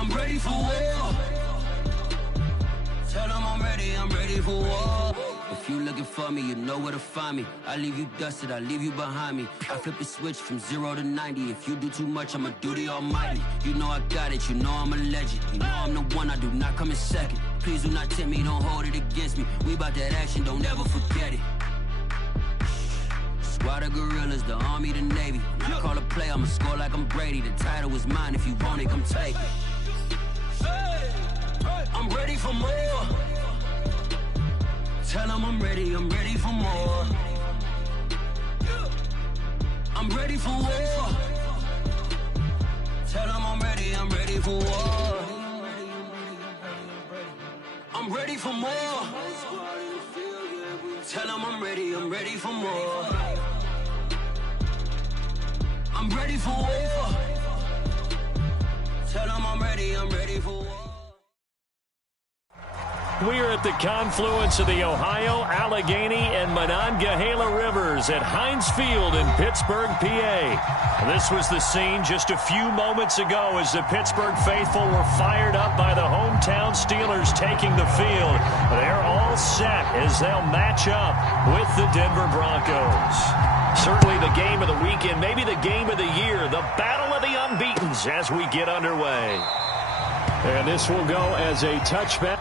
I'm ready for war. Tell them I'm ready for war. If you looking for me, you know where to find me. I leave you dusted, I leave you behind me. I flip the switch from 0 to 90. If you do too much, I'ma do the almighty. You know I got it, you know I'm a legend. You know I'm the one, I do not come in second. Please do not tempt me, don't hold it against me. We bout that action, don't ever forget it. Squad of gorillas, the army, the navy. When I call a play, I'ma score like I'm Brady. The title is mine, if you want it, come take it. I'm ready for more. Tell them I'm ready for more. I'm ready for war. Tell them I'm ready for war. I'm ready for more. Tell them I'm ready for more. I'm ready for war. Tell them I'm ready for war. We are at the confluence of the Ohio, Allegheny, and Monongahela Rivers at Heinz Field in Pittsburgh, PA. This was the scene just a few moments ago as the Pittsburgh faithful were fired up by the hometown Steelers taking the field. They're all set as they'll match up with the Denver Broncos. Certainly the game of the weekend, maybe the game of the year, the battle of the unbeatens as we get underway. And this will go as a touchback.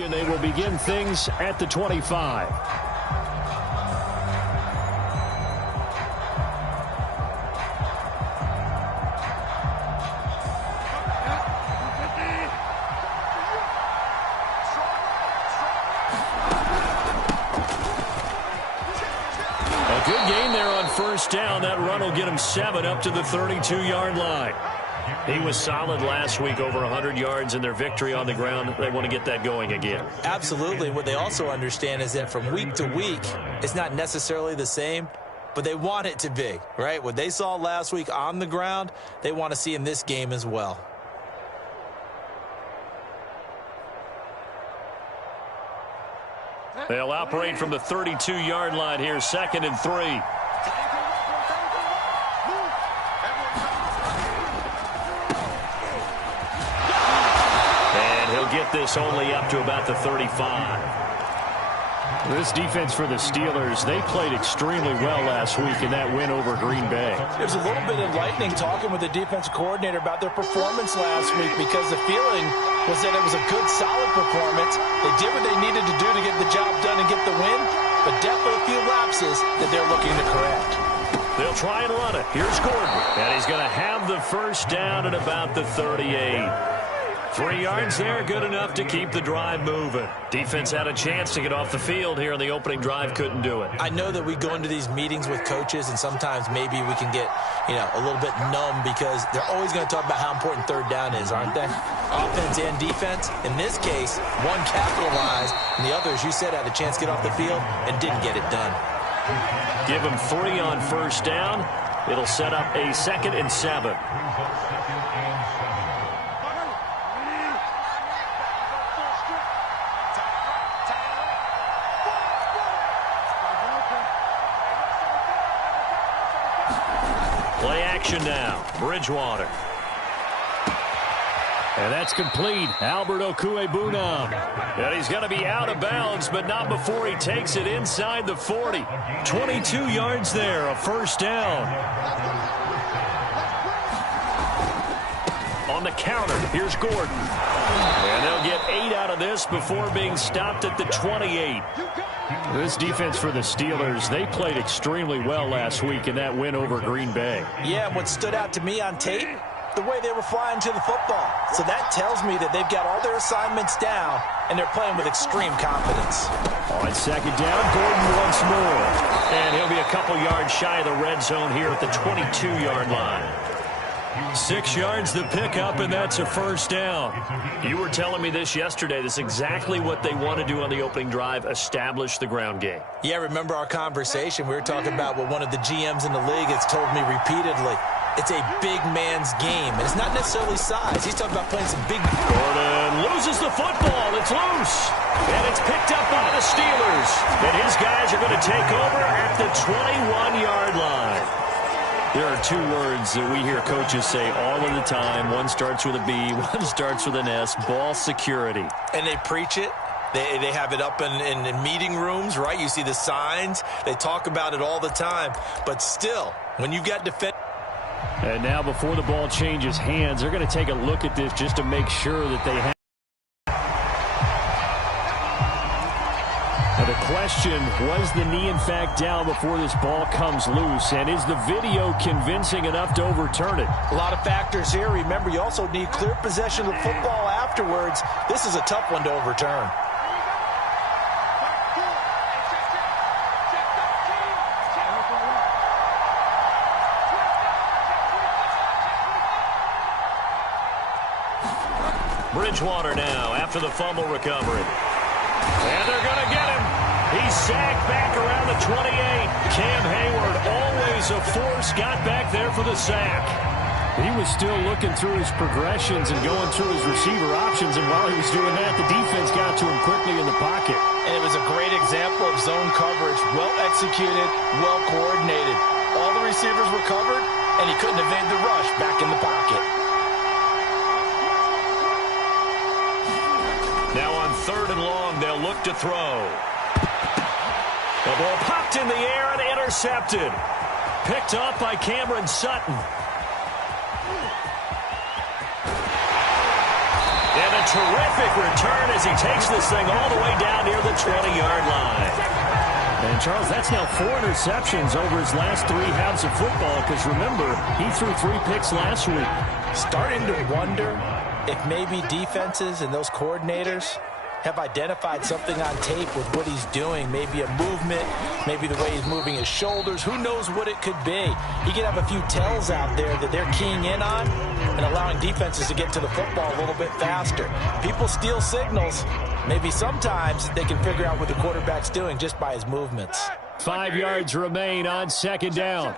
And they will begin things at the 25. A good gain there on first down. That run will get him 7 up to the 32-yard line. He was solid last week, over 100 yards in their victory on the ground. They want to get that going again. Absolutely. What they also understand is that from week to week, it's not necessarily the same, but they want it to be, right? What they saw last week on the ground, they want to see in this game as well. They'll operate from the 32-yard line here, 2nd and 3. Get this only up to about the 35. This defense for the Steelers, they played extremely well last week in that win over Green Bay. There's a little bit enlightening talking with the defensive coordinator about their performance last week, because the feeling was that it was a good, solid performance. They did what they needed to do to get the job done and get the win, but definitely a few lapses that they're looking to correct. They'll try and run it. Here's Gordon, and he's going to have the first down at about the 38. 3 yards there, good enough to keep the drive moving. Defense had a chance to get off the field here in the opening drive, couldn't do it. I know that we go into these meetings with coaches, and sometimes maybe we can get, a little bit numb, because they're always going to talk about how important third down is, aren't they? Offense and defense. In this case, one capitalized, and the other, as you said, had a chance to get off the field and didn't get it done. Give him 3 on first down. It'll set up a 2nd and 7. Play action now. Bridgewater. And that's complete. Albert Okwuegbunam. And he's going to be out of bounds, but not before he takes it inside the 40. 22 yards there, a first down. On the counter, here's Gordon. And they'll get 8 out of this before being stopped at the 28. This defense for the Steelers, they played extremely well last week in that win over Green Bay. Yeah, and what stood out to me on tape, the way they were flying to the football. So that tells me that they've got all their assignments down, and they're playing with extreme confidence. On second down, Gordon once more. And he'll be a couple yards shy of the red zone here at the 22-yard line. 6 yards the pickup, and that's a first down. You were telling me this yesterday. This is exactly what they want to do on the opening drive, establish the ground game. Yeah, remember our conversation? We were talking about what one of the GMs in the league has told me repeatedly. It's a big man's game, and it's not necessarily size. He's talking about playing some big... Gordon loses the football. It's loose. And it's picked up by the Steelers. And his guys are going to take over at the 21-yard line. There are 2 words that we hear coaches say all of the time. One starts with a B, one starts with an S, ball security. And they preach it. They have it up in meeting rooms, right? You see the signs. They talk about it all the time. But still, when you've got defense... And now before the ball changes hands, they're going to take a look at this just to make sure that they have... Now the question, was the knee in fact down before this ball comes loose? And is the video convincing enough to overturn it? A lot of factors here. Remember, you also need clear possession of the football afterwards. This is a tough one to overturn. Bridgewater now after the fumble recovery. And they're going to get him. He's sacked back around the 28. Cam Hayward, always a force, got back there for the sack. He was still looking through his progressions and going through his receiver options, and while he was doing that, the defense got to him quickly in the pocket. And it was a great example of zone coverage, well executed, well coordinated. All the receivers were covered, and he couldn't evade the rush back in the pocket. Now on 3rd and long, they'll look to throw. The ball popped in the air and intercepted. Picked up by Cameron Sutton. And a terrific return as he takes this thing all the way down near the 20-yard line. And, Charles, that's now 4 interceptions over his last 3 halves of football, because, remember, he threw 3 picks last week. Starting to wonder if maybe defenses and those coordinators have identified something on tape with what he's doing. Maybe a movement, maybe the way he's moving his shoulders. Who knows what it could be? He could have a few tells out there that they're keying in on and allowing defenses to get to the football a little bit faster. People steal signals. Maybe sometimes they can figure out what the quarterback's doing just by his movements. 5 yards remain on 2nd down.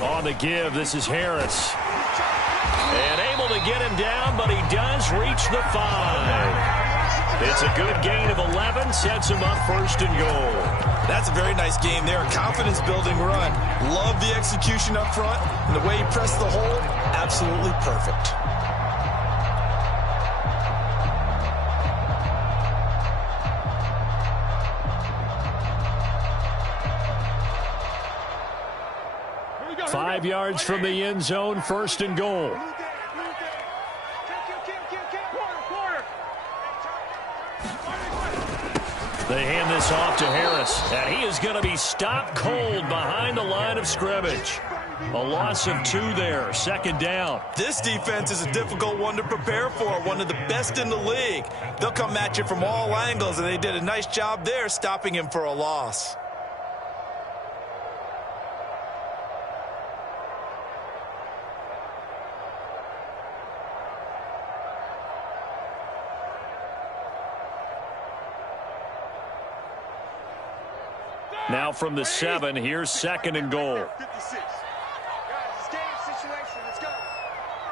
On the give, this is Harris. And able to get him down, but he does reach the 5. It's a good gain of 11, sets him up 1st and goal. That's a very nice game there, a confidence-building run. Love the execution up front, and the way he pressed the hole, absolutely perfect. Five yards from the end zone, 1st and goal. They hand this off to Harris, and he is going to be stopped cold behind the line of scrimmage. A loss of 2 there, 2nd down. This defense is a difficult one to prepare for, one of the best in the league. They'll come at you from all angles, and they did a nice job there stopping him for a loss. Now from the 7, here's 2nd and goal. 56. Guys, it's game situation. Let's go.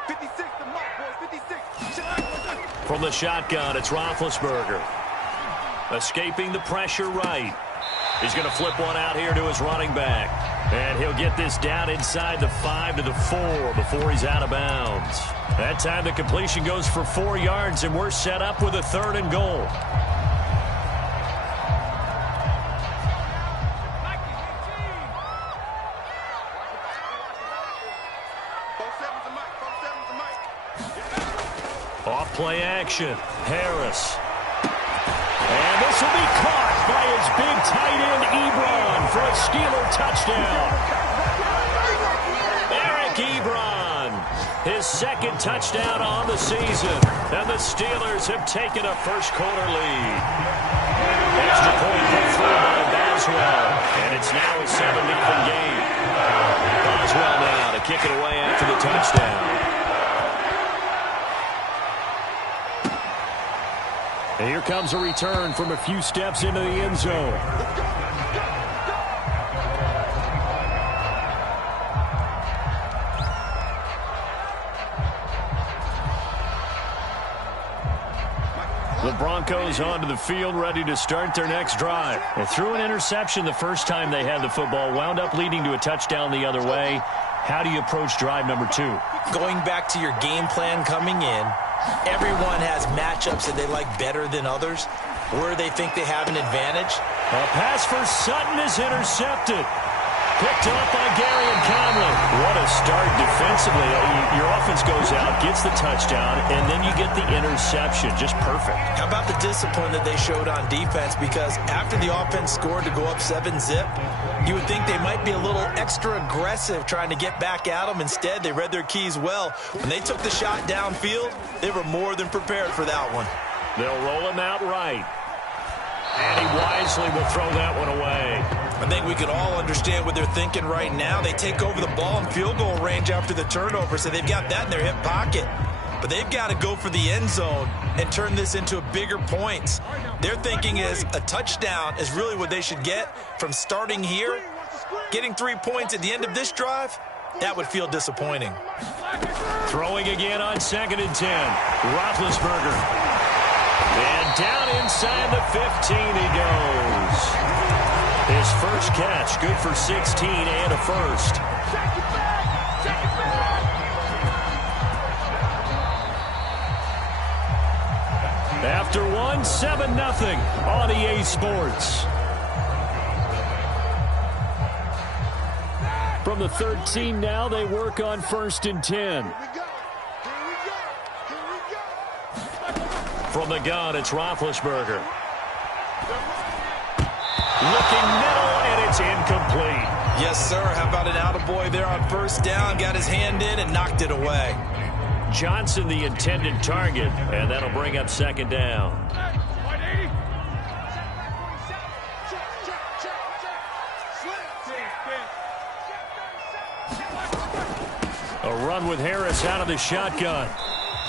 56, the mark, boys. 56. From the shotgun, it's Roethlisberger. Escaping the pressure right. He's going to flip one out here to his running back. And he'll get this down inside the 5 to the 4 before he's out of bounds. That time the completion goes for 4 yards, and we're set up with a 3rd and goal. Off play action. Harris. And this will be caught by his big tight end, Ebron, for a Steeler touchdown. Eric Ebron, his 2nd touchdown on the season. And the Steelers have taken a first-quarter lead. Extra point put through by Boswell. And it's now a 7-0 game. Boswell now to kick it away after the touchdown. And here comes a return from a few steps into the end zone. The Broncos onto the field, ready to start their next drive. They threw an interception the first time they had the football, wound up leading to a touchdown the other way. How do you approach drive number 2? Going back to your game plan coming in, everyone has matchups that they like better than others, where they think they have an advantage. A pass for Sutton is intercepted. Picked up by Gary and Conley. What a start defensively. Your offense goes out, gets the touchdown, and then you get the interception. Just perfect. How about the discipline that they showed on defense? Because after the offense scored to go up 7-zip, you would think they might be a little extra aggressive trying to get back at them. Instead, they read their keys well. When they took the shot downfield, they were more than prepared for that one. They'll roll him out right. And he wisely will throw that one away. I think we can all understand what they're thinking right now. They take over the ball in field goal range after the turnover, so they've got that in their hip pocket. But they've got to go for the end zone and turn this into bigger points. Their thinking is a touchdown is really what they should get from starting here. Getting 3 points at the end of this drive, that would feel disappointing. Throwing again on 2nd and 10. Roethlisberger. And down inside the 15 he goes. His first catch, good for 16 and a first. After one, 7-0 on EA Sports. From the 13 now, they work on 1st and 10. From the gun, it's Roethlisberger. Looking middle, and it's incomplete. Yes, sir. How about an attaboy there on 1st down? Got his hand in and knocked it away. Johnson, the intended target, and that'll bring up 2nd down. A run with Harris out of the shotgun.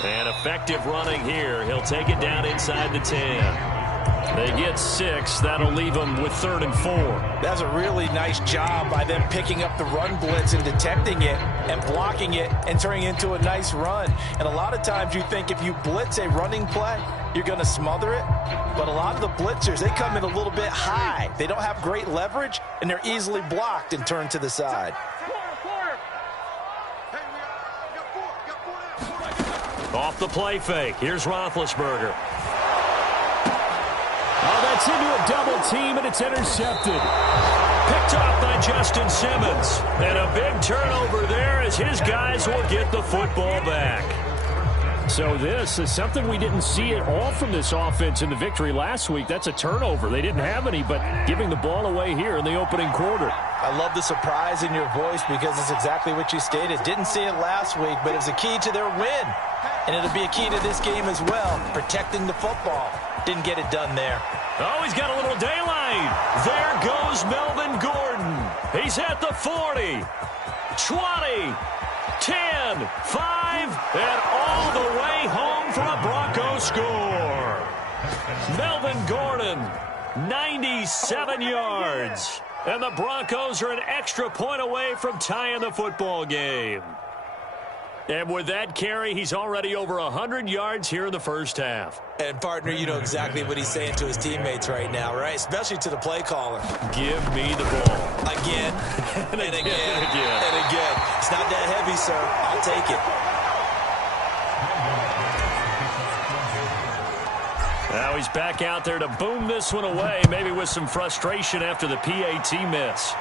And effective running here. He'll take it down inside the 10. They get 6. That'll leave them with 3rd and 4. That's a really nice job by them picking up the run blitz and detecting it and blocking it and turning it into a nice run. And a lot of times you think if you blitz a running play, you're going to smother it. But a lot of the blitzers, they come in a little bit high. They don't have great leverage, and they're easily blocked and turned to the side. Off the play fake. Here's Roethlisberger. Oh, that's into a double team, and it's intercepted. Picked off by Justin Simmons. And a big turnover there as his guys will get the football back. So this is something we didn't see at all from this offense in the victory last week. That's a turnover. They didn't have any, but giving the ball away here in the opening quarter. I love the surprise in your voice because it's exactly what you stated. Didn't see it last week, but it was a key to their win. And it'll be a key to this game as well, protecting the football. Didn't get it done there. Oh, he's got a little daylight. There goes Melvin Gordon. He's at the 40, 20, 10, 5, and all the way home for a Broncos score. Melvin Gordon, 97 yards. And the Broncos are an extra point away from tying the football game. And with that carry, he's already over 100 yards here in the first half. And, partner, you know exactly what he's saying to his teammates right now, right? Especially to the play caller. Give me the ball. Again, and again, and again. and again. It's not that heavy, sir. I'll take it. Now he's back out there to boom this one away, maybe with some frustration after the PAT miss.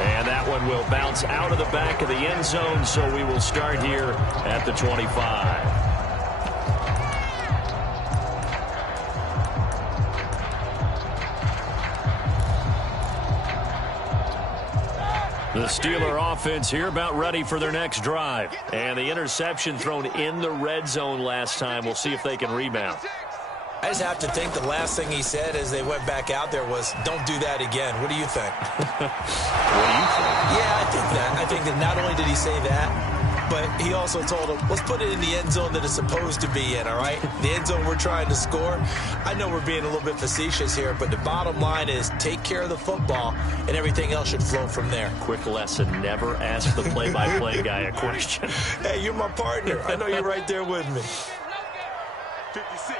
And that one will bounce out of the back of the end zone, so we will start here at the 25. The Steeler offense here about ready for their next drive. And the interception thrown in the red zone last time. We'll see if they can rebound. I just have to think the last thing he said as they went back out there was, don't do that again. What do you think? What do you think? Yeah, I think that. I think that not only did he say that, but he also told him, let's put it in the end zone that it's supposed to be in, all right? The end zone we're trying to score. I know we're being a little bit facetious here, but the bottom line is take care of the football, and everything else should flow from there. Quick lesson, never ask the play-by-play guy a question. Hey, you're my partner. I know you're right there with me. 56.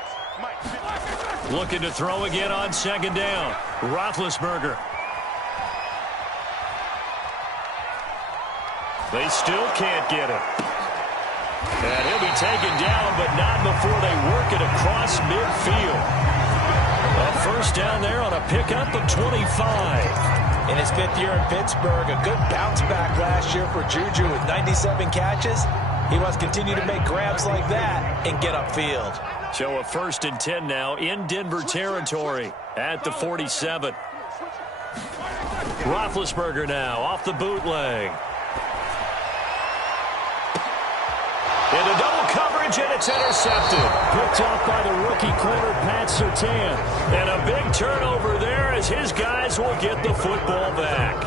Looking to throw again on second down. Roethlisberger. They still can't get him. And he'll be taken down, but not before they work it across midfield. A first down there on a pickup of 25. In his 5th year in Pittsburgh, a good bounce back last year for Juju with 97 catches. He must continue to make grabs like that and get upfield. So a 1st and 10 now in Denver territory at the 47. Roethlisberger now off the bootleg. Into double coverage, and it's intercepted. Picked off by the rookie corner, Pat Surtain. And a big turnover there as his guys will get the football back.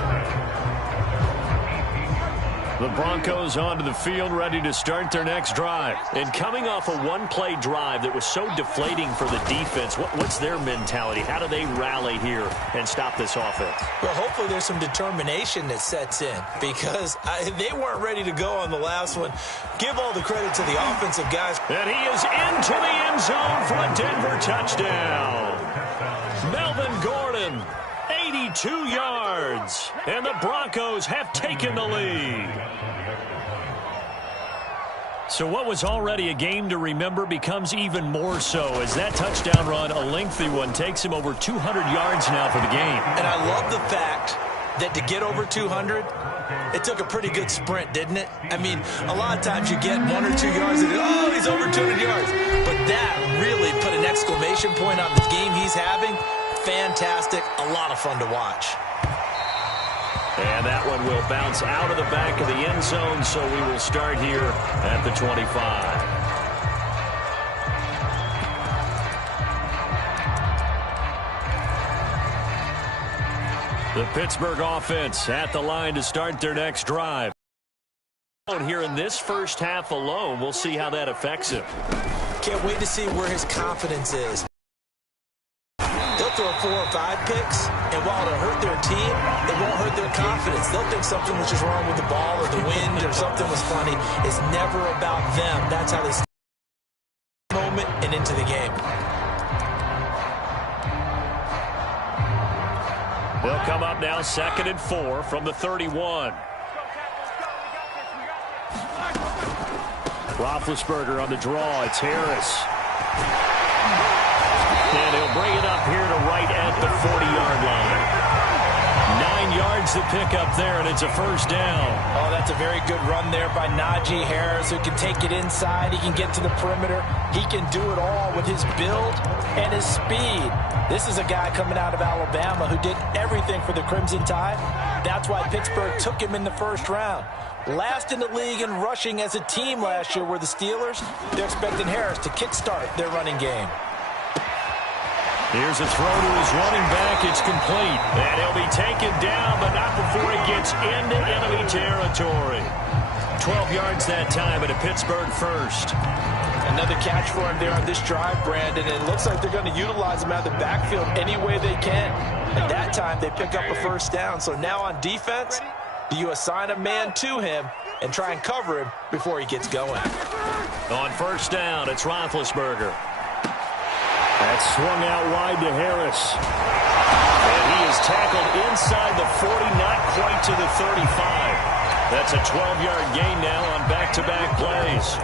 The Broncos onto the field, ready to start their next drive. And coming off a one-play drive that was so deflating for the defense, what's their mentality? How do they rally here and stop this offense? Well, hopefully there's some determination that sets in because they weren't ready to go on the last one. Give all the credit to the offensive guys. And he is into the end zone for a Denver touchdown. Melvin Gordon. 82 yards, and the Broncos have taken the lead. So what was already a game to remember becomes even more so as that touchdown run, a lengthy one, takes him over 200 yards now for the game. And I love the fact that to get over 200, it took a pretty good sprint, didn't it? I mean, a lot of times you get 1 or 2 yards and, oh, he's over 200 yards. But that really put an exclamation point on the game he's having. Fantastic, a lot of fun to watch. And that one will bounce out of the back of the end zone, so we will start here at the 25. The Pittsburgh offense at the line to start their next drive. Here in this first half alone, we'll see how that affects him. Can't wait to see where his confidence is. They'll throw 4 or 5 picks, and while it'll hurt their team, it won't hurt their confidence. They'll think something was just wrong with the ball or the wind or something was funny. It's never about them. That's how they stay in the moment and into the game. They'll come up now 2nd and 4 from the 31. Roethlisberger on the draw. It's Harris. And he'll bring it up here to right at the 40-yard line. 9 yards to pick up there, and it's a first down. Oh, that's a very good run there by Najee Harris, who can take it inside. He can get to the perimeter. He can do it all with his build and his speed. This is a guy coming out of Alabama who did everything for the Crimson Tide. That's why Pittsburgh took him in the first round. Last in the league in rushing as a team last year were the Steelers. They're expecting Harris to kickstart their running game. Here's a throw to his running back. It's complete. And he'll be taken down, but not before he gets into enemy territory. 12 yards that time at a Pittsburgh first. Another catch for him there on this drive, Brandon. And it looks like they're going to utilize him out of the backfield any way they can. At that time, they pick up a first down. So now on defense, do you assign a man to him, and try and cover him before he gets going. On first down, it's Roethlisberger. That's swung out wide to Harris. And he is tackled inside the 40, not quite to the 35. That's a 12-yard gain now on back-to-back plays.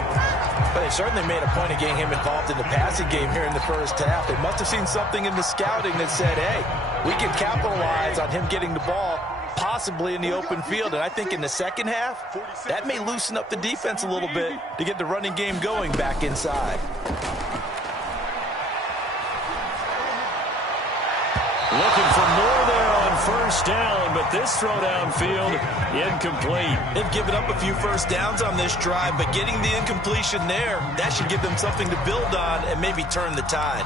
But they certainly made a point of getting him involved in the passing game here in the first half. They must have seen something in the scouting that said, hey, we can capitalize on him getting the ball possibly in the open field. And I think in the second half, that may loosen up the defense a little bit to get the running game going back inside. Looking for more there on first down, but this throw downfield, incomplete. They've given up a few first downs on this drive, but getting the incompletion there, that should give them something to build on and maybe turn the tide.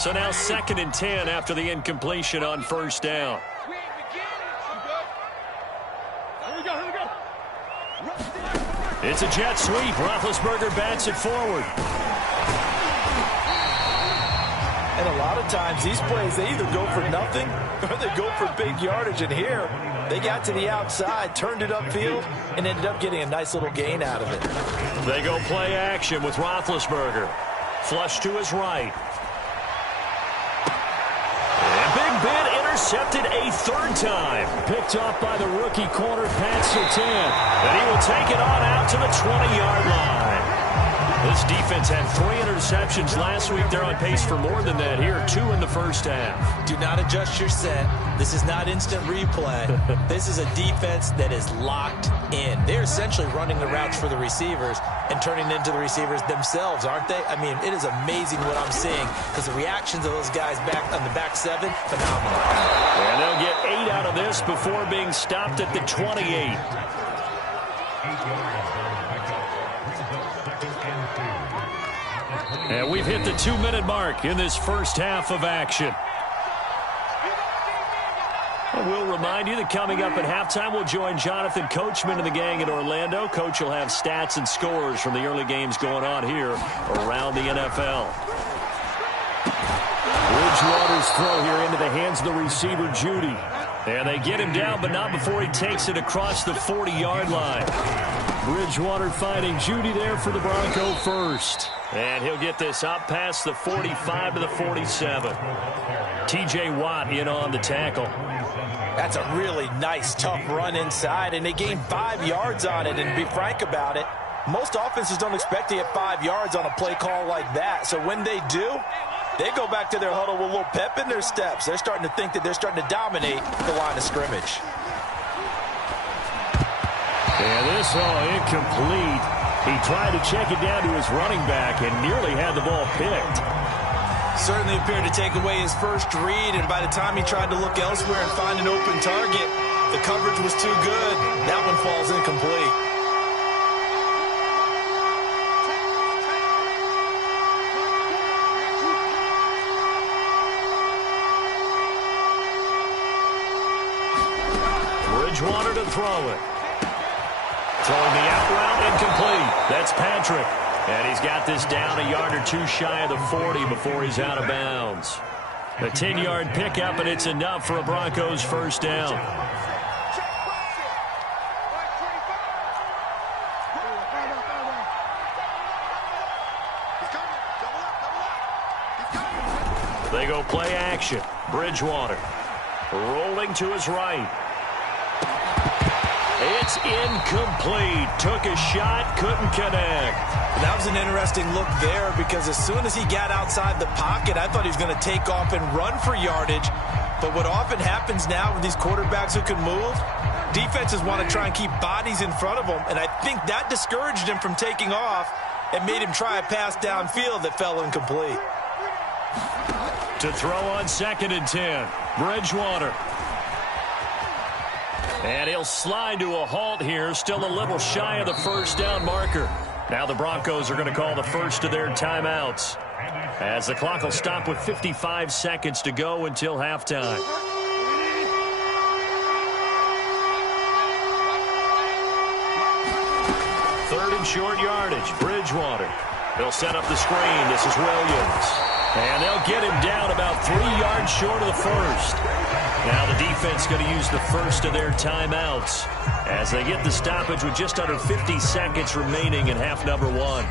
So now 2nd and 10 after the incompletion on first down. It's a jet sweep. Roethlisberger bats it forward. And a lot of times, these plays, they either go for nothing or they go for big yardage. And here, they got to the outside, turned it upfield, and ended up getting a nice little gain out of it. They go play action with Roethlisberger. Flush to his right. And Big Ben intercepted a 3rd time. Picked off by the rookie corner, Pat Surtain. And he will take it on out to the 20-yard line. This defense had 3 interceptions last week. They're on pace for more than that here. 2 in the first half. Do not adjust your set. This is not instant replay. This is a defense that is locked in. They're essentially running the routes for the receivers and turning into the receivers themselves, aren't they? I mean, it is amazing what I'm seeing because the reactions of those guys back on the back 7, phenomenal. And they'll get 8 out of this before being stopped at the 28. And we've hit the 2-minute mark in this first half of action. And we'll remind you that coming up at halftime, we'll join Jonathan Coachman and the gang in Orlando. Coach will have stats and scores from the early games going on here around the NFL. Bridgewater's throw here into the hands of the receiver, Judy. And they get him down, but not before he takes it across the 40-yard line. Bridgewater finding Judy there for the Bronco first. And he'll get this up past the 45 to the 47. T.J. Watt in on the tackle. That's a really nice, tough run inside, and they gained 5 yards on it. And to be frank about it, most offenses don't expect to get 5 yards on a play call like that. So when they do, they go back to their huddle with a little pep in their steps. They're starting to think that they're starting to dominate the line of scrimmage. And this incomplete. He tried to check it down to his running back and nearly had the ball picked. Certainly appeared to take away his first read, and by the time he tried to look elsewhere and find an open target, the coverage was too good. That one falls incomplete. Bridgewater to throw it. Throwing the out route, incomplete. That's Patrick. And he's got this down a yard or 2 shy of the 40 before he's out of bounds. A 10-yard pickup, and it's enough for a Broncos first down. They go play action. Bridgewater rolling to his right. It's incomplete. Took a shot, couldn't connect. That was an interesting look there because as soon as he got outside the pocket, I thought he was going to take off and run for yardage. But what often happens now with these quarterbacks who can move, defenses want to try and keep bodies in front of them, and I think that discouraged him from taking off and made him try a pass downfield that fell incomplete. To throw on 2nd and 10, Bridgewater. And he'll slide to a halt here, still a little shy of the first down marker. Now the Broncos are going to call the first of their timeouts, as the clock will stop with 55 seconds to go until halftime. Third and short yardage, Bridgewater. They'll set up the screen. This is Williams. And they'll get him down about 3 yards short of the first. Now the defense going to use the first of their timeouts as they get the stoppage with just under 50 seconds remaining in half number one.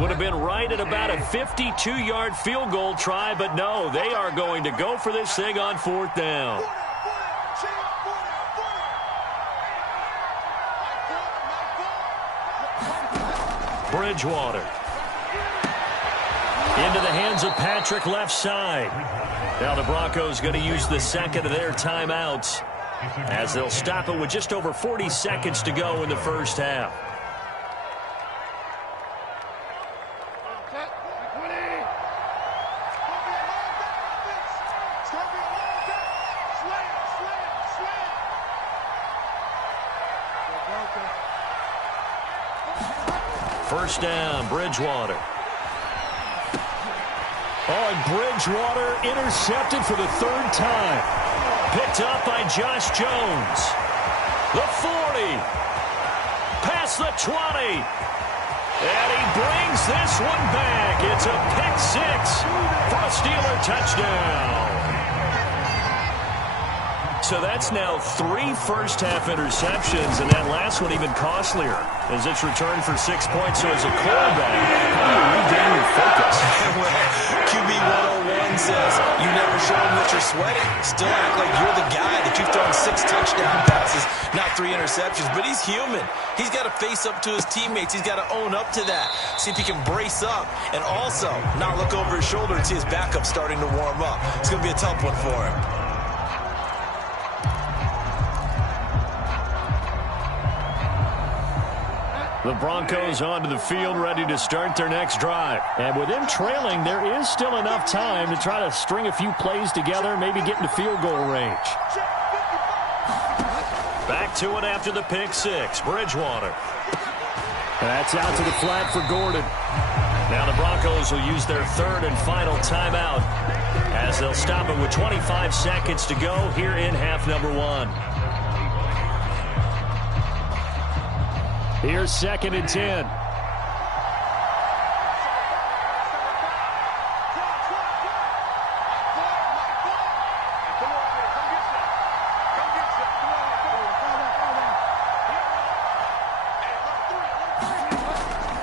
Would have been right at about a 52-yard field goal try, but no, they are going to go for this thing on fourth down. Bridgewater. Into the hands of Patrick left side. Now the Broncos going to use the second of their timeouts as they'll stop it with just over 40 seconds to go in the first half. First down, Bridgewater. Oh, and Bridgewater intercepted for the third time. Picked up by Josh Jones. The 40. Past the 20. And he brings this one back. It's a pick six for a Steeler touchdown. So that's now 3 first-half interceptions, and that last one even costlier as it's returned for 6 points. So as a quarterback, how do you regain your focus? QB 101 says you never show them that you're sweating. Still act like you're the guy that you've thrown 6 touchdown passes, not 3 interceptions. But he's human. He's got to face up to his teammates. He's got to own up to that. See if he can brace up and also not look over his shoulder and see his backup starting to warm up. It's going to be a tough one for him. The Broncos onto the field, ready to start their next drive. And with them trailing, there is still enough time to try to string a few plays together, maybe get into field goal range. Back to it after the pick six. Bridgewater. That's out to the flat for Gordon. Now the Broncos will use their third and final timeout as they'll stop it with 25 seconds to go here in half number one. Here's second and 10.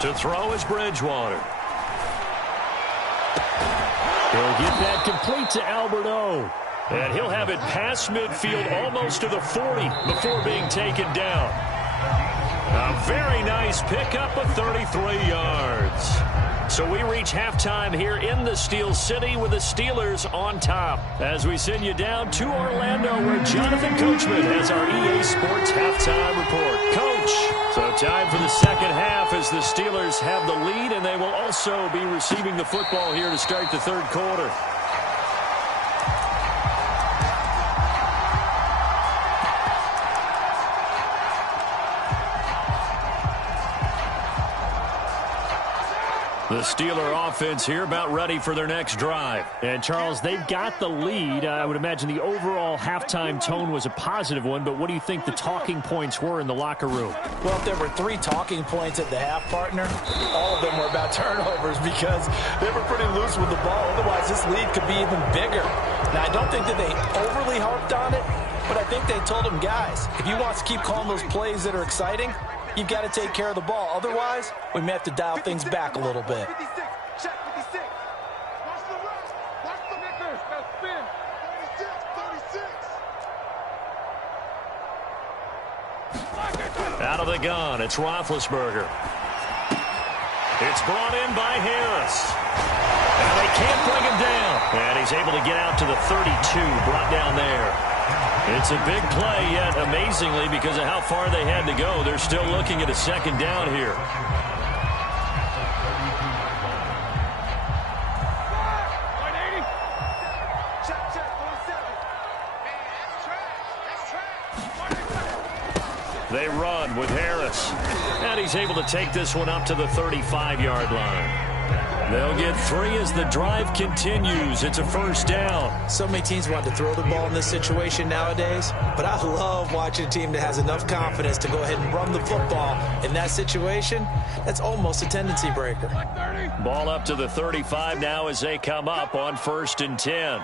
To throw is Bridgewater. He'll get that complete to Alberto. And he'll have it past midfield almost to the 40 before being taken down. A very nice pickup of 33 yards. So we reach halftime here in the Steel City with the Steelers on top. As we send you down to Orlando where Jonathan Coachman has our EA Sports halftime report. Coach, so time for the second half as the Steelers have the lead, and they will also be receiving the football here to start the third quarter. The Steeler offense here about ready for their next drive. And, Charles, they've got the lead. I would imagine the overall halftime tone was a positive one, but what do you think the talking points were in the locker room? Well, if there were 3 talking points at the half, partner, all of them were about turnovers because they were pretty loose with the ball. Otherwise, this lead could be even bigger. Now, I don't think that they overly harped on it, but I think they told them, guys, if you want to keep calling those plays that are exciting, you've got to take care of the ball. Otherwise, we may have to dial things back a little bit. 56, check 56. Watch the rest. Watch the Nickers. Now spin. 36. Out of the gun, it's Roethlisberger. It's brought in by Harris. And they can't bring him down. And he's able to get out to the 32, brought down there. It's a big play, yet amazingly, because of how far they had to go, they're still looking at a second down here. They run with Harris. And he's able to take this one up to the 35-yard line. They'll get 3 as the drive continues. It's a first down. So many teams want to throw the ball in this situation nowadays, but I love watching a team that has enough confidence to go ahead and run the football. In that situation, that's almost a tendency breaker. Ball up to the 35 now as they come up on 1st and 10.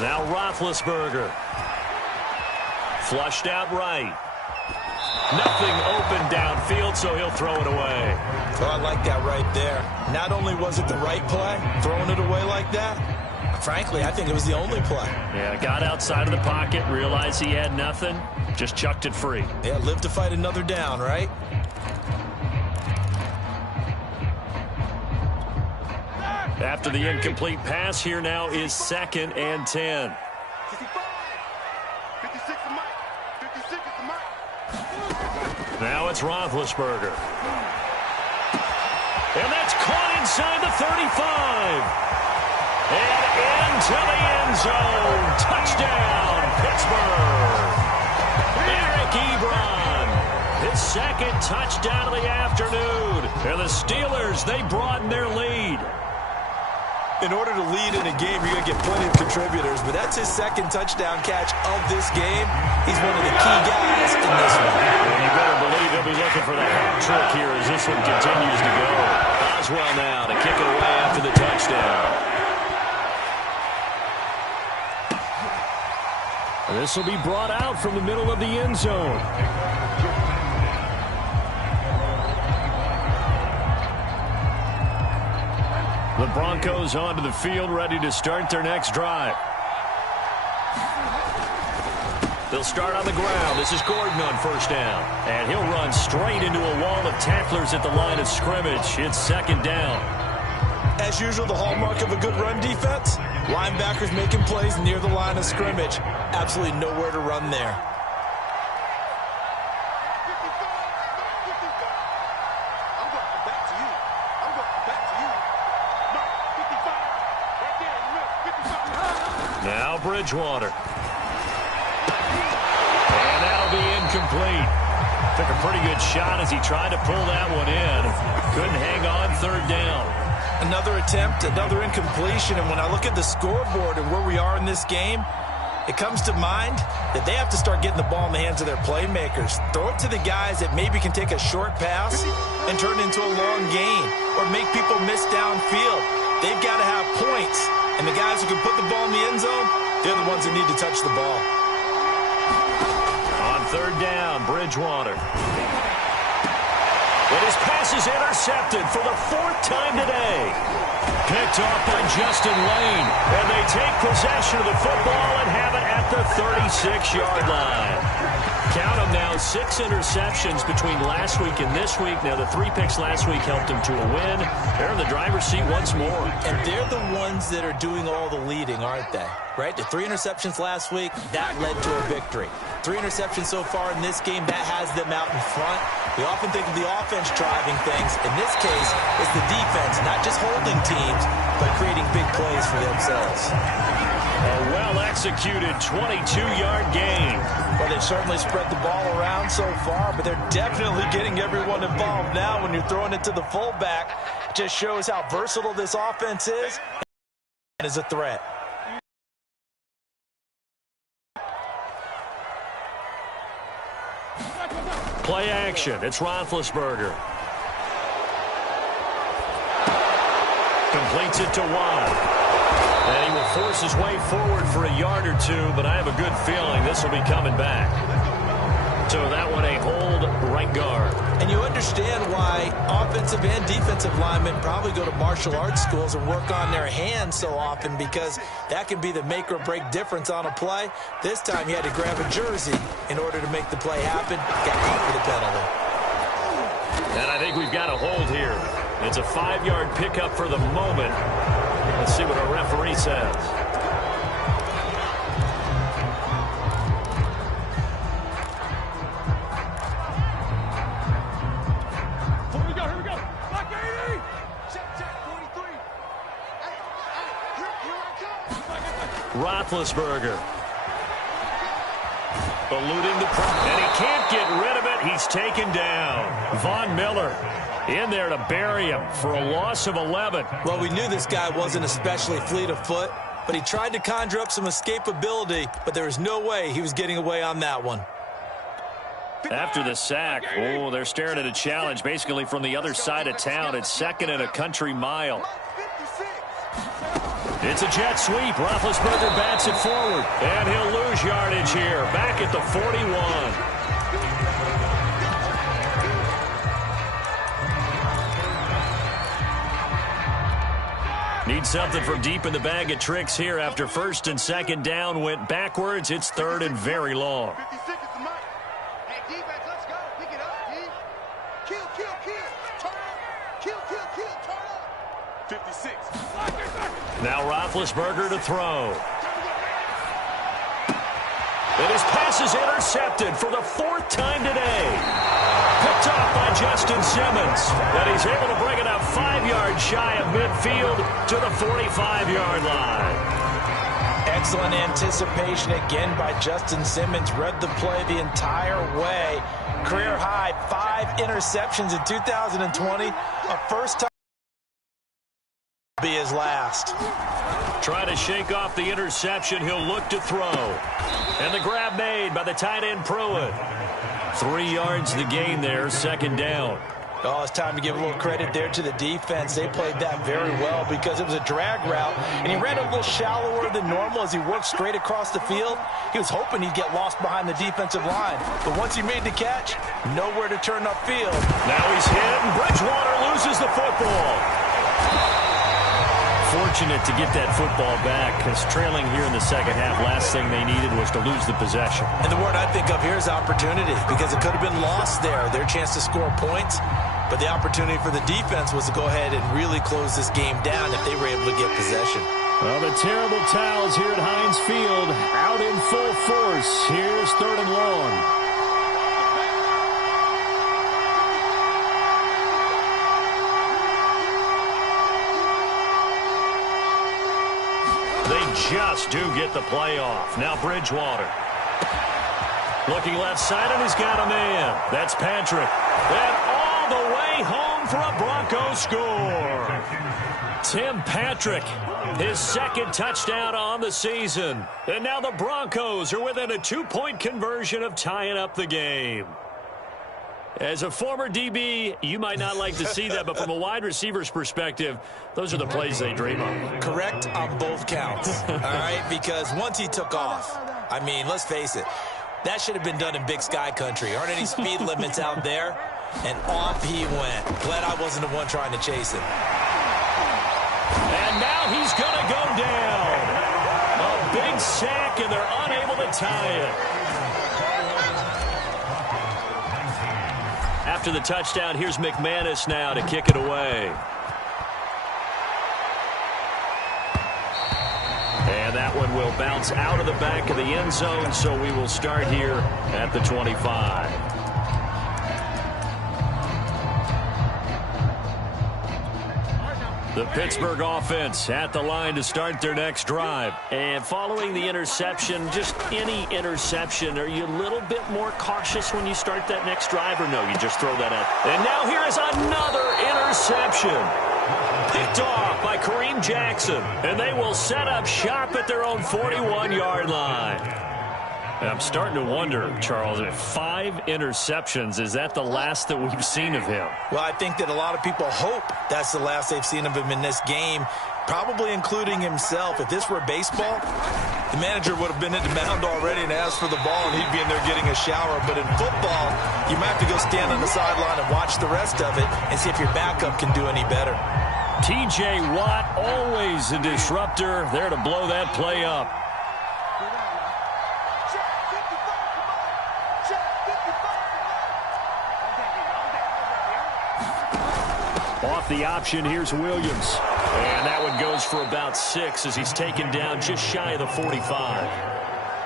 Now Roethlisberger. Flushed out right. Nothing open downfield, so he'll throw it away. Oh, I like that right there. Not only was it the right play, throwing it away like that, frankly, I think it was the only play. Yeah, got outside of the pocket, realized he had nothing, just chucked it free. Yeah, live to fight another down, right? After the incomplete pass, here now is 2nd and 10. 56 is Mike. 56 is Mike. Now it's Roethlisberger. And that's caught inside the 35. And into the end zone. Touchdown, Pittsburgh. Eric Ebron. His 2nd touchdown of the afternoon. And the Steelers, they broaden their lead. In order to lead in a game, you're going to get plenty of contributors, but that's his 2nd touchdown catch of this game. He's one of the key guys in this one. And you better believe he'll be looking for the hat trick here as this one continues to go. Boswell now to kick it away after the touchdown. This will be brought out from the middle of the end zone. The Broncos onto the field, ready to start their next drive. They'll start on the ground. This is Gordon on 1st down. And he'll run straight into a wall of tacklers at the line of scrimmage. It's 2nd down. As usual, the hallmark of a good run defense, linebackers making plays near the line of scrimmage. Absolutely nowhere to run there. Now Bridgewater. And that'll be incomplete. Took a pretty good shot as he tried to pull that one in. Couldn't hang on 3rd down. Another attempt, another incompletion, and when I look at the scoreboard and where we are in this game, it comes to mind that they have to start getting the ball in the hands of their playmakers. Throw it to the guys that maybe can take a short pass and turn it into a long gain or make people miss downfield. They've got to have points. And the guys who can put the ball in the end zone, they're the ones that need to touch the ball. On 3rd down, Bridgewater. But his pass is intercepted for the 4th time today. Picked off by Justin Lane. And they take possession of the football and have it at the 36-yard line. Count them now, 6 interceptions between last week and this week. Now, the 3 picks last week helped them to a win. They're in the driver's seat once more. And they're the ones that are doing all the leading, aren't they? Right? The 3 interceptions last week, that led to a victory. 3 interceptions so far in this game, that has them out in front. We often think of the offense driving things. In this case, it's the defense, not just holding teams, but creating big plays for themselves. A well-executed 22-yard gain. Well, they've certainly spread the ball around so far, but they're definitely getting everyone involved now when you're throwing it to the fullback. It just shows how versatile this offense is and is a threat. Play action. It's Roethlisberger. Completes it to Watt. And he will force his way forward for a yard or two, but I have a good feeling this will be coming back. So that one a hold right guard. And you understand why offensive and defensive linemen probably go to martial arts schools and work on their hands so often, because that can be the make or break difference on a play. This time he had to grab a jersey in order to make the play happen. Got caught for the penalty. And I think we've got a hold here. It's a 5-yard pickup for the moment. Let's see what our referee says. Here we go. Block 80. Check, 43. Here I come. Roethlisberger. eluding the pressure, and he can't get rid of it. He's taken down. Von Miller in there to bury him for a loss of 11. Well, we knew this guy wasn't especially fleet of foot, but he tried to conjure up some escapability, but there was no way he was getting away on that one. After the sack, oh, they're staring at a challenge basically from the other side of town. It's 2nd and a country mile. It's a jet sweep. Roethlisberger bats it forward, and he'll lose yardage here. Back at the 41. Need something from deep in the bag of tricks here after 1st and 2nd down went backwards. It's 3rd and very long. 56 is the mic. Hey, defense, let's go. Pick it up, D. Kill. Turn up. Kill. Turn up. 56. Now Roethlisberger to throw. And his pass is intercepted for the 4th time today. Picked off by Justin Simmons. And he's able to bring it up 5 yards shy of midfield to the 45-yard line. Excellent anticipation again by Justin Simmons. Read the play the entire way. Career high 5 interceptions in 2020. A first time be his last. Trying to shake off the interception. He'll look to throw. And the grab made by the tight end Pruitt. 3 yards the gain there, 2nd down. Oh, it's time to give a little credit there to the defense. They played that very well because it was a drag route, and he ran a little shallower than normal as he worked straight across the field. He was hoping he'd get lost behind the defensive line, but once he made the catch, nowhere to turn upfield. Now he's hit, and Bridgewater loses the football. Fortunate to get that football back, because trailing here in the 2nd half, last thing they needed was to lose the possession. And the word I think of here is opportunity, because it could have been lost there, their chance to score points. But the opportunity for the defense was to go ahead and really close this game down if they were able to get possession. Well, the terrible towels here at Heinz Field out in full force. Here's 3rd and long. They just do get the playoff. Now Bridgewater. Looking left side, and he's got a man. That's Patrick. And all the way home for a Broncos score. Tim Patrick, his 2nd touchdown on the season. And now the Broncos are within a 2-point conversion of tying up the game. As a former DB, you might not like to see that, but from a wide receiver's perspective, those are the plays they dream of. Correct on both counts, all right? Because once he took off, I mean, let's face it, that should have been done in Big Sky country. Aren't any speed limits out there? And off he went. Glad I wasn't the one trying to chase him. And now he's going to go down. A big sack, and they're unable to tie it. After the touchdown, here's McManus now to kick it away. And that one will bounce out of the back of the end zone, so we will start here at the 25. The Pittsburgh offense at the line to start their next drive. And following the interception, just any interception, are you a little bit more cautious when you start that next drive, or no, you just throw that out? And now here is another interception. Picked off by Kareem Jackson. And they will set up shop at their own 41-yard line. And I'm starting to wonder, Charles, if 5 interceptions, is that the last that we've seen of him? Well, I think that a lot of people hope that's the last they've seen of him in this game, probably including himself. If this were baseball, the manager would have been at the mound already and asked for the ball, and he'd be in there getting a shower. But in football, you might have to go stand on the sideline and watch the rest of it and see if your backup can do any better. T.J. Watt, always a disruptor, there to blow that play up. Off the option, here's Williams. And that one goes for about 6 as he's taken down just shy of the 45.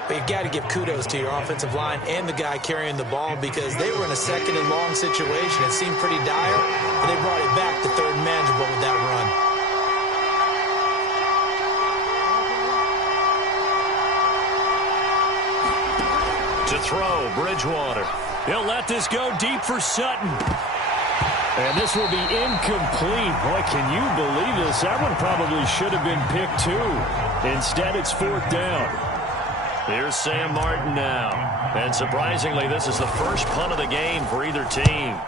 But you've got to give kudos to your offensive line and the guy carrying the ball, because they were in a 2nd and long situation. It seemed pretty dire, but they brought it back to 3rd and manageable with that run. To throw, Bridgewater. He'll let this go deep for Sutton. And this will be incomplete. Boy, can you believe this? That one probably should have been picked too. Instead, it's 4th down. Here's Sam Martin now. And surprisingly, this is the first punt of the game for either team.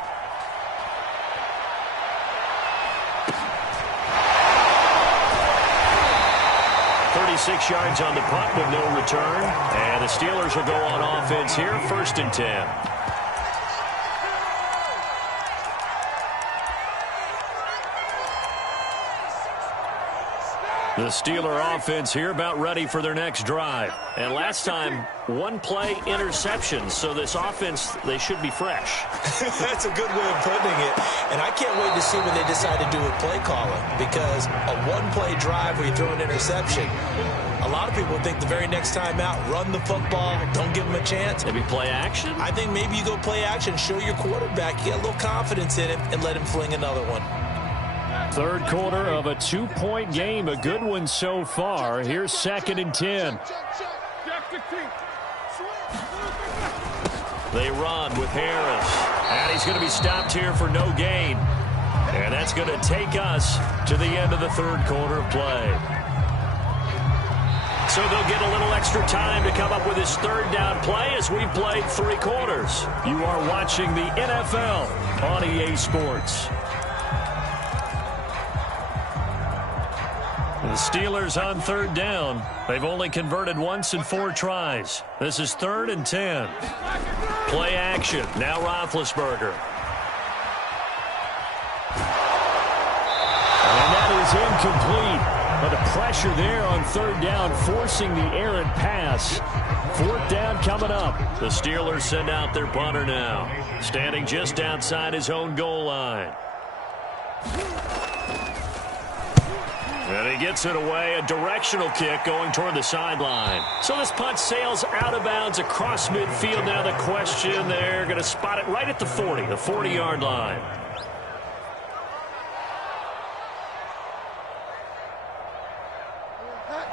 Six yards on the punt with no return. And the Steelers will go on offense here, 1st and 10. The Steeler offense here about ready for their next drive. And last time, 1 play interception. So this offense, they should be fresh. That's a good way of putting it. And I can't wait to see what they decide to do with play calling. Because a 1-play drive where you throw an interception, a lot of people think the very next time out, run the football, don't give them a chance. Maybe play action? I think maybe you go play action, show your quarterback, get a little confidence in him, and let him fling another one. 3rd quarter of a 2-point game. A good one so far. Here's 2nd and 10. They run with Harris. And he's going to be stopped here for no gain. And that's going to take us to the end of the 3rd quarter of play. So they'll get a little extra time to come up with his 3rd down play as we've played 3 quarters. You are watching the NFL on EA Sports. The Steelers on 3rd down. They've only converted once in 4 tries. This is 3rd and 10. Play action. Now Roethlisberger. And that is incomplete. But the pressure there on 3rd down, forcing the errant pass. 4th down coming up. The Steelers send out their punter now. Standing just outside his own goal line. And he gets it away, a directional kick going toward the sideline. So this punt sails out of bounds across midfield. Now the question, they're going to spot it right at the 40, the 40-yard line.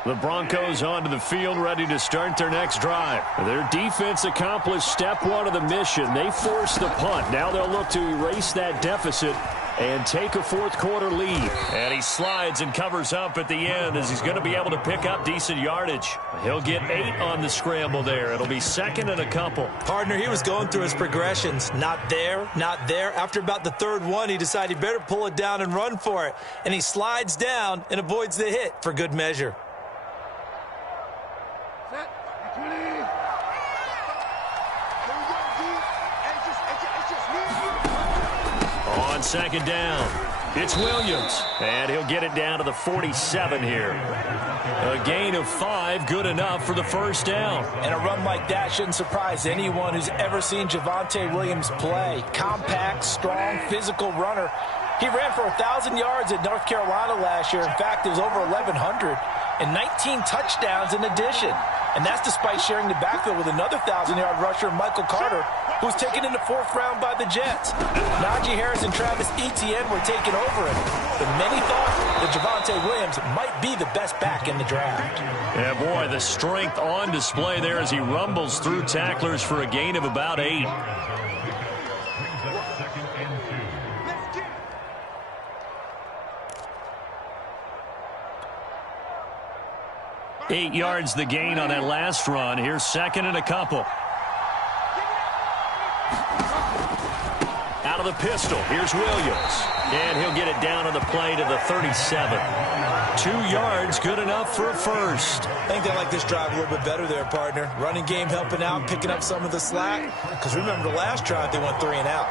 The Broncos onto the field, ready to start their next drive. Their defense accomplished step 1 of the mission. They forced the punt. Now they'll look to erase that deficit and take a 4th quarter lead. And he slides and covers up at the end as he's going to be able to pick up decent yardage. He'll get 8 on the scramble there. It'll be 2nd and a couple. Partner, he was going through his progressions. Not there, not there. After about the 3rd one, he decided he better pull it down and run for it. And he slides down and avoids the hit for good measure. On 2nd down, it's Williams, and he'll get it down to the 47 here. A gain of 5, good enough for the 1st down. And a run like that shouldn't surprise anyone who's ever seen Javonte Williams play. Compact, strong, physical runner. He ran for 1,000 yards at North Carolina last year. In fact, it was over 1,100 and 19 touchdowns in addition. And that's despite sharing the backfield with another 1,000-yard rusher, Michael Carter, who was taken in the 4th round by the Jets. Najee Harris and Travis Etienne were taking over him. But many thought that Javonte Williams might be the best back in the draft. Yeah, boy, the strength on display there as he rumbles through tacklers for a gain of about 8. Eight yards the gain on that last run. Here's 2nd and a couple. Out of the pistol. Here's Williams. And he'll get it down on the play to the 37. 2 yards, good enough for a 1st. I think they like this drive a little bit better there, partner. Running game helping out, picking up some of the slack. Because remember the last drive, they went 3 and out.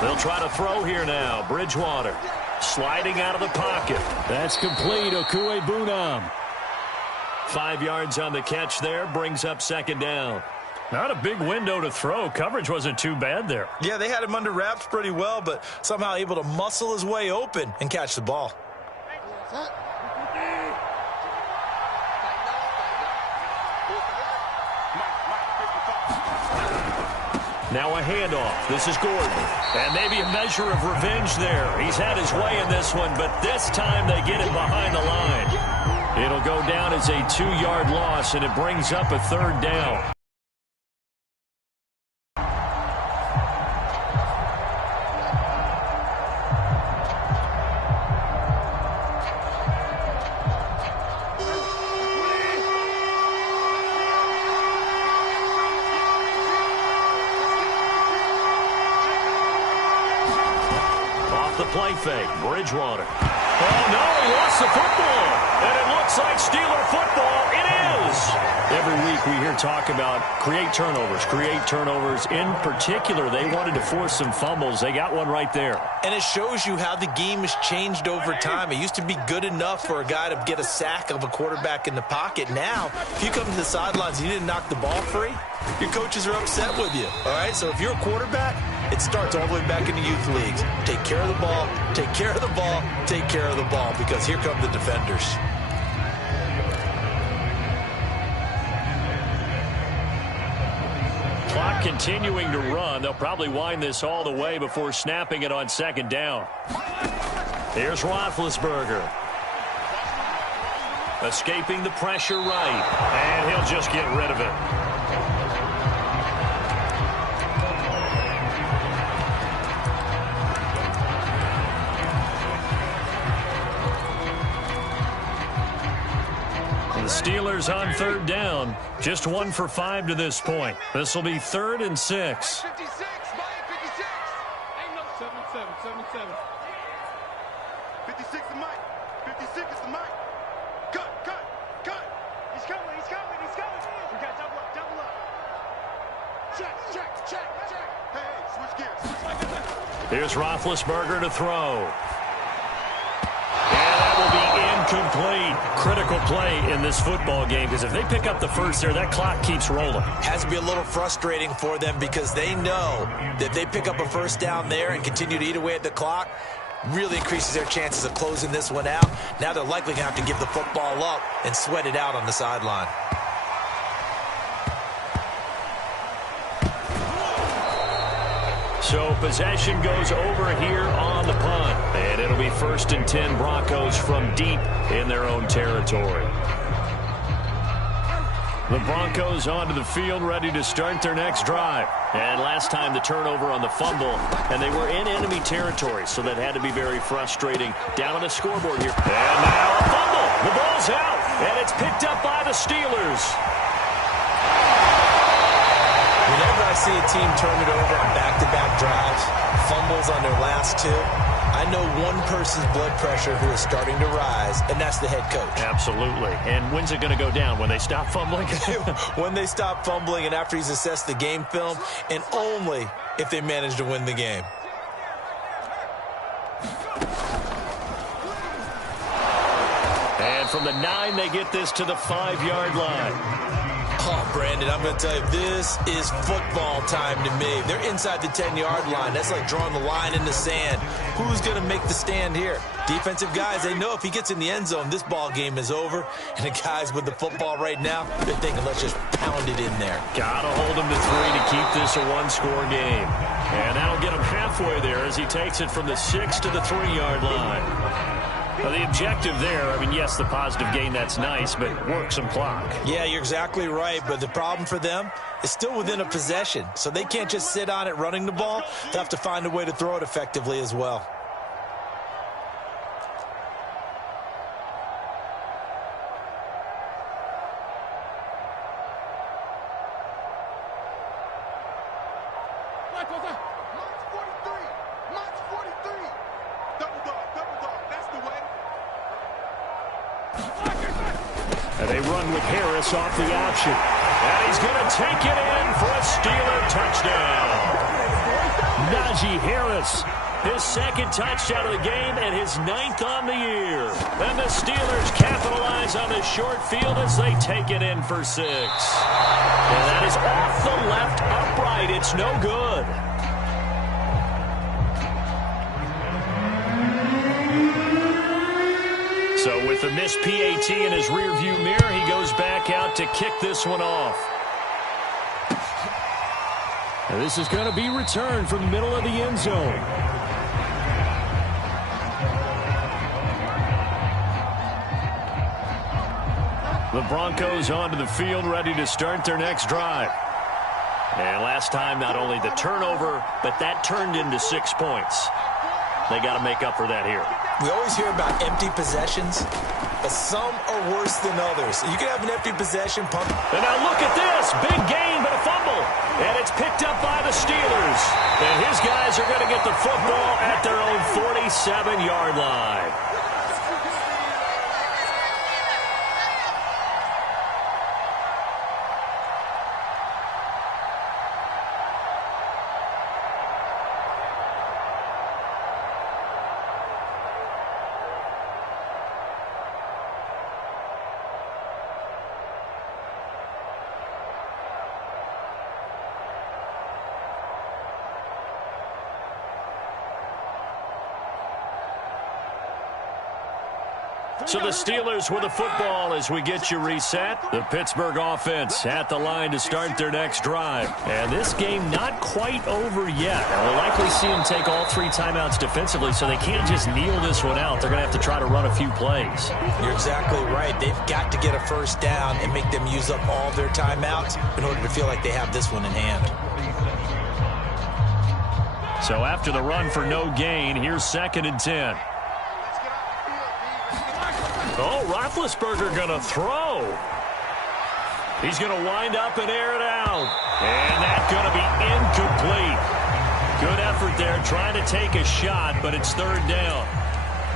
They'll try to throw here now. Bridgewater sliding out of the pocket. That's complete. Okuebunam. 5 yards on the catch there. Brings up 2nd down. Not a big window to throw. Coverage wasn't too bad there. Yeah, they had him under wraps pretty well, but somehow able to muscle his way open and catch the ball. Now a handoff. This is Gordon. And maybe a measure of revenge there. He's had his way in this one, but this time they get him behind the line. It'll go down as a 2-yard loss, and it brings up a third down. Play fake. Bridgewater. Oh, no, he lost the football. And it looks like Steeler football. It is. Every week we hear talk about create turnovers. In particular, they wanted to force some fumbles. They got one right there. And it shows you how the game has changed over time. It used to be good enough for a guy to get a sack of a quarterback in the pocket. Now, if you come to the sidelines and you didn't knock the ball free, your coaches are upset with you. All right? So if you're a quarterback, it starts all the way back in the youth leagues. Take care of the ball, take care of the ball, take care of the ball, because here come the defenders. Clock continuing to run. They'll probably wind this all the way before snapping it on second down. Here's Roethlisberger. Escaping the pressure right. And he'll just get rid of it. Steelers on third down. Just 1 for 5 to this point. This will be 3rd and 6. 56, Mike, 56. Ain't no 77. 56 is Mike. 56 is the Mike. Cut. He's coming. We got double up. Check. Hey, switch gears. Here's Roethlisberger to throw. Will be incomplete. Critical play in this football game, because if they pick up the first there, that clock keeps rolling. Has to be a little frustrating for them, because they know that if they pick up a first down there and continue to eat away at the clock, really increases their chances of closing this one out. Now they're likely going to have to give the football up and sweat it out on the sideline. So possession goes over here on the punt. And it'll be 1st and 10 Broncos from deep in their own territory. The Broncos onto the field, ready to start their next drive. And last time the turnover on the fumble, and they were in enemy territory, so that had to be very frustrating. Down on the scoreboard here. And now a fumble. The ball's out, and it's picked up by the Steelers. Whenever I see a team turn it over on back-to-back drives, fumbles on their last 2, I know one person's blood pressure who is starting to rise, and that's the head coach. Absolutely. And when's it going to go down? When they stop fumbling? When they stop fumbling and after he's assessed the game film, and only if they manage to win the game. And from the 9, they get this to the 5-yard line. Oh, Brandon, I'm going to tell you, this is football time to me. They're inside the 10-yard line. That's like drawing the line in the sand. Who's going to make the stand here? Defensive guys, they know if he gets in the end zone, this ball game is over. And the guys with the football right now, they're thinking, let's just pound it in there. Got to hold him to 3 to keep this a 1-score game. And that'll get him halfway there as he takes it from the 6 to the 3-yard line. Well, the objective there, I mean, yes, the positive gain, that's nice, but work some clock. Yeah, you're exactly right, but the problem for them is still within a possession, so they can't just sit on it running the ball. They'll have to find a way to throw it effectively as well. And they run with Harris off the option. And he's going to take it in for a Steeler touchdown. Najee Harris, his 2nd touchdown of the game and his 9th on the year. And the Steelers capitalize on the short field as they take it in for 6. And that is off the left upright. It's no good. So with the missed PAT in his rearview mirror, he goes back out to kick this one off. And this is going to be returned from the middle of the end zone. The Broncos onto the field, ready to start their next drive. And last time, not only the turnover, but that turned into 6 points. They got to make up for that here. We always hear about empty possessions, but some are worse than others. You can have an empty possession pump. And now look at this. Big gain, but a fumble. And it's picked up by the Steelers. And his guys are going to get the football at their own 47-yard line. So the Steelers with the football as we get you reset. The Pittsburgh offense at the line to start their next drive. And this game not quite over yet. And we'll likely see them take all 3 timeouts defensively, so they can't just kneel this one out. They're going to have to try to run a few plays. You're exactly right. They've got to get a first down and make them use up all their timeouts in order to feel like they have this one in hand. So after the run for no gain, here's 2nd and 10. Oh, Roethlisberger going to throw. He's going to wind up and air it out. And that's going to be incomplete. Good effort there trying to take a shot, but it's 3rd down.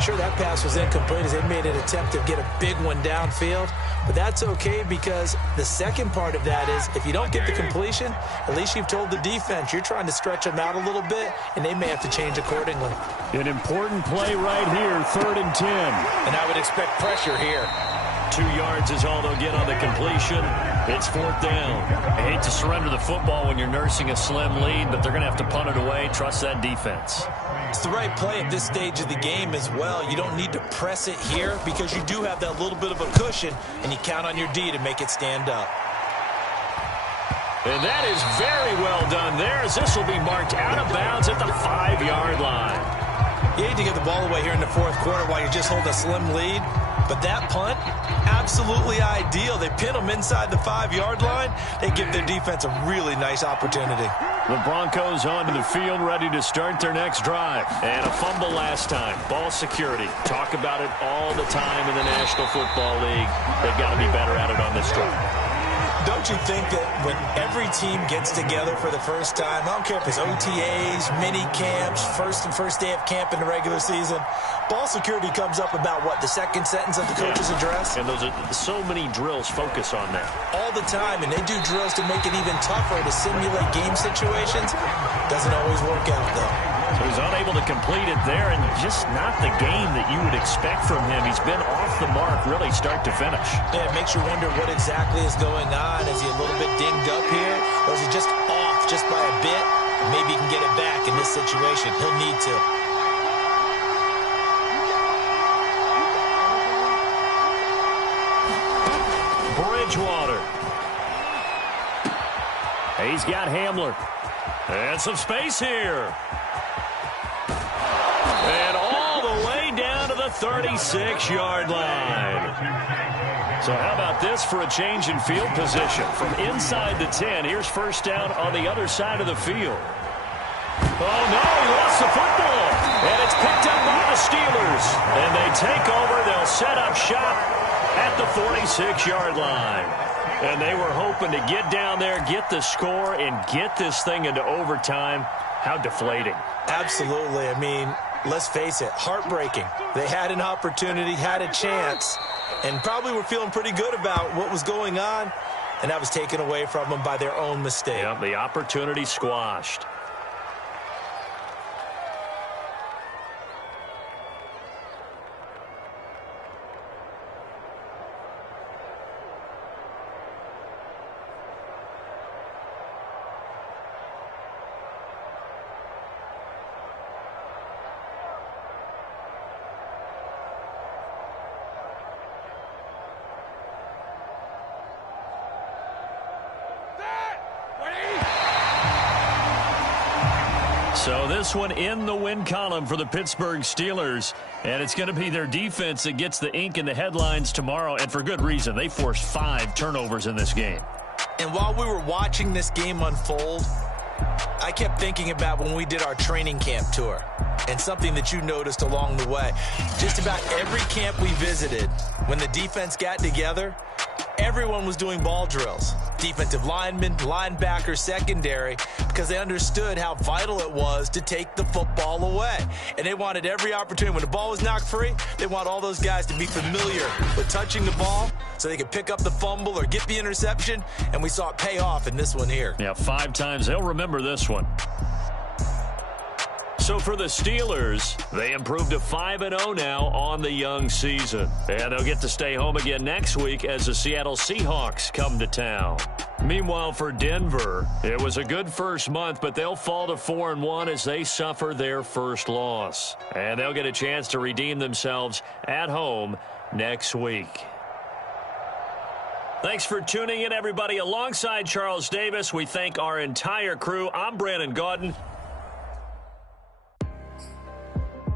Sure, that pass was incomplete as they made an attempt to get a big one downfield. But that's okay because the second part of that is if you don't get the completion, at least you've told the defense you're trying to stretch them out a little bit, and they may have to change accordingly. An important play right here, 3rd and 10. And I would expect pressure here. 2 yards is all they'll get on the completion. It's 4th down. I hate to surrender the football when you're nursing a slim lead, but they're going to have to punt it away. Trust that defense. It's the right play at this stage of the game as well. You don't need to press it here because you do have that little bit of a cushion, and you count on your D to make it stand up. And that is very well done there as this will be marked out of bounds at the 5-yard line. You hate to get the ball away here in the 4th quarter while you just hold a slim lead. But that punt, absolutely ideal. They pin them inside the 5-yard line. They give their defense a really nice opportunity. The Broncos onto the field, ready to start their next drive. And a fumble last time. Ball security. Talk about it all the time in the National Football League. They've got to be better at it on this drive. Don't you think that when every team gets together for the first time, I don't care if it's OTAs, mini camps, first day of camp in the regular season, ball security comes up about, what, the 2nd sentence of the coach's address? And those are so many drills focus on that. All the time, and they do drills to make it even tougher to simulate game situations. Doesn't always work out, though. So he's unable to complete it there, and just not the game that you would expect from him. He's been off the mark, really, start to finish. Yeah, it makes you wonder what exactly is going on. Is he a little bit dinged up here? Or is he just off just by a bit? Maybe he can get it back in this situation. He'll need to. Bridgewater. He's got Hamler. And some space here. And all the way down to the 36-yard line. So how about this for a change in field position? From inside the 10, here's 1st down on the other side of the field. Oh, no, he lost the football. And it's picked up by the Steelers. And they take over. They'll set up shop at the 46-yard line. And they were hoping to get down there, get the score, and get this thing into overtime. How deflating. Absolutely. I mean, let's face it, heartbreaking. They had an opportunity, had a chance, and probably were feeling pretty good about what was going on, and that was taken away from them by their own mistake. Yep, the opportunity squashed. So this one in the win column for the Pittsburgh Steelers. And it's going to be their defense that gets the ink in the headlines tomorrow, and for good reason. They forced 5 turnovers in this game. And while we were watching this game unfold, I kept thinking about when we did our training camp tour and something that you noticed along the way. Just about every camp we visited, when the defense got together, everyone was doing ball drills. Defensive linemen, linebackers, secondary, because they understood how vital it was to take the football away. And they wanted every opportunity. When the ball was knocked free, they want all those guys to be familiar with touching the ball so they could pick up the fumble or get the interception. And we saw it pay off in this one here. Yeah, 5 times. They'll remember this one. So for the Steelers, they improved to 5-0 now on the young season. And they'll get to stay home again next week as the Seattle Seahawks come to town. Meanwhile, for Denver, it was a good first month, but they'll fall to 4-1 as they suffer their first loss. And they'll get a chance to redeem themselves at home next week. Thanks for tuning in, everybody. Alongside Charles Davis, we thank our entire crew. I'm Brandon Gaudin.